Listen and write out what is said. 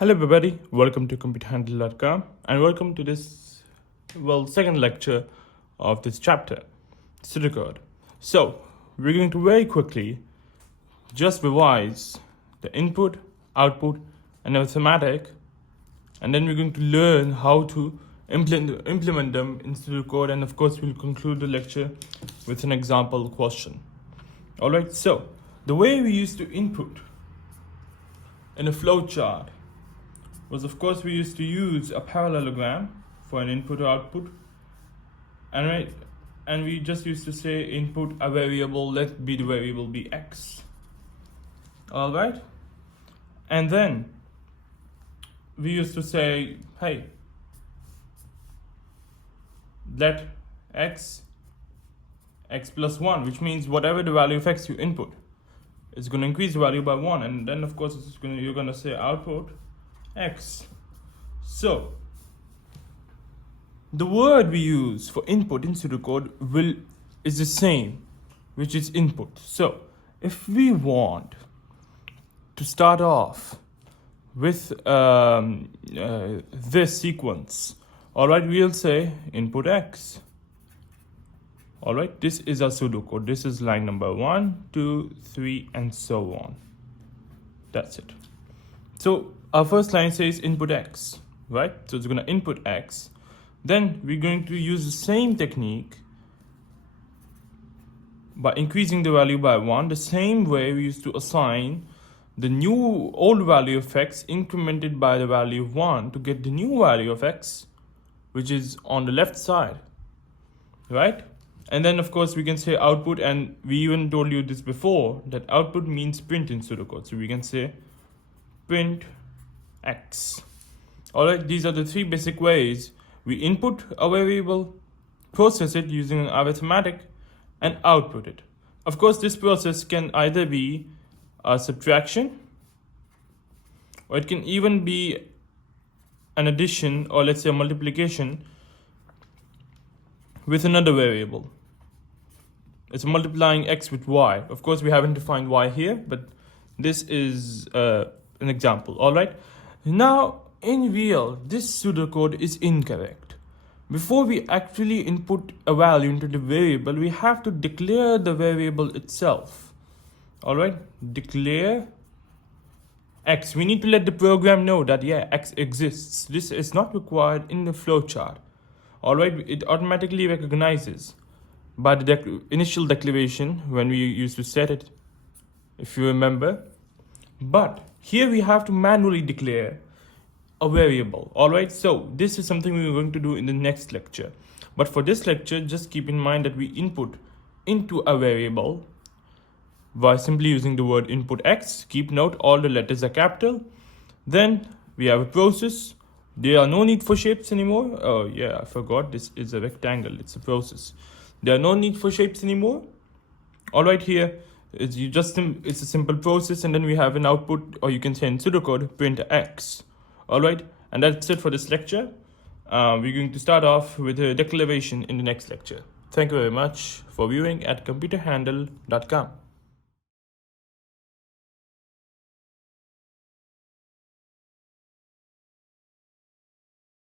Hello everybody, welcome to computerhandle.com and welcome to this, second lecture of this chapter, Pseudocode. So, we're going to very quickly just revise the input, output, and arithmetic, and then we're going to learn how to implement them in Pseudocode, and of course we'll conclude the lecture with an example question. Alright, so the way we used to input in a flowchart was, of course, we used to use a parallelogram for an input or output, and we just used to say input a variable, let be the variable be x. All right, and then we used to say, hey, let x plus 1, which means whatever the value of x you input is going to increase the value by 1, and then of course you're going to say output x. So the word we use for input in pseudocode is the same, which is input. So if we want to start off with this sequence, all right, we'll say input x. All right, this is our pseudocode. This is line number 1, 2, 3, and so on. That's it. So our first line says input x, right? So it's going to input x. Then we're going to use the same technique by increasing the value by 1, the same way we used to assign the new old value of x incremented by the value of 1 to get the new value of x, which is on the left side, right? And then of course we can say output, and we even told you this before, that output means print in pseudocode. So we can say print x. Alright, these are the three basic ways we input a variable, process it using arithmetic, and output it. Of course, this process can either be a subtraction, or it can even be an addition, or let's say a multiplication with another variable. It's multiplying x with y. Of course, we haven't defined y here, but this is an example. All right. Now, in real, this pseudocode is incorrect. Before we actually input a value into the variable, we have to declare the variable itself. All right. Declare x. We need to let the program know that, yeah, x exists. This is not required in the flowchart. All right. It automatically recognizes by the initial declaration when we used to set it, if you remember. But here we have to manually declare a variable. All right, so this is something we're going to do in the next lecture. But for this lecture, just keep in mind that we input into a variable by simply using the word input x. Keep note, all the letters are capital. Then we have a process. There are no need for shapes anymore. Oh yeah, I forgot, this is a rectangle, it's a process. There are no need for shapes anymore. All right, here it's a simple process, and then we have an output, or you can say in pseudocode, print x. All right, and that's it for this lecture. We're going to start off with a declaration in the next lecture. Thank you very much for viewing at computerhandle.com.